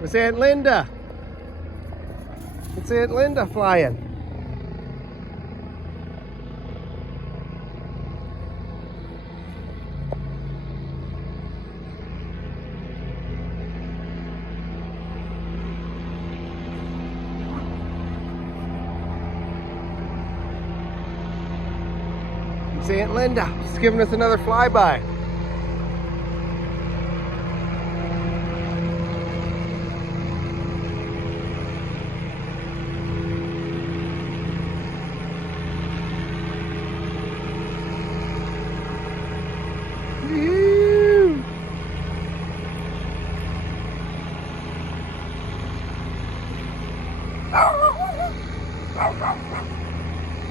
It's Aunt Linda. It's Aunt Linda flying. It's Aunt Linda. She's giving us another flyby. Woo-hoo.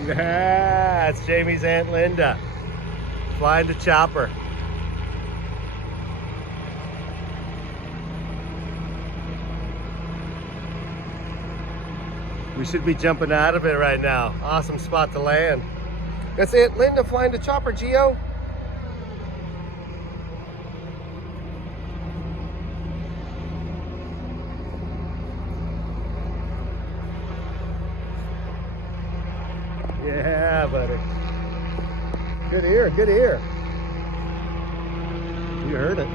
Yeah, it's Jamie's Aunt Linda flying the chopper. We should be jumping out of it right now. Awesome spot to land. That's Aunt Linda flying the chopper, Gio. Yeah, buddy. Good ear, good ear. You heard it.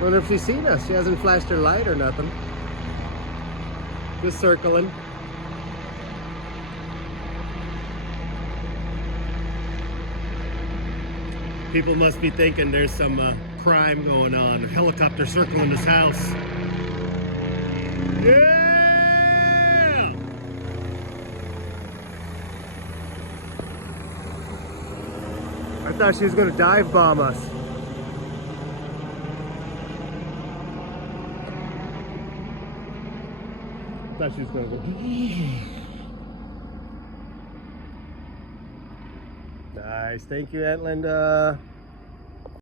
Wonder if she's seen us. She hasn't flashed her light or nothing. Just circling. People must be thinking there's some crime going on. A helicopter circling this house. Yeah! I thought she was gonna dive bomb us. Thought she was gonna go. Nice, thank you, Aunt Linda.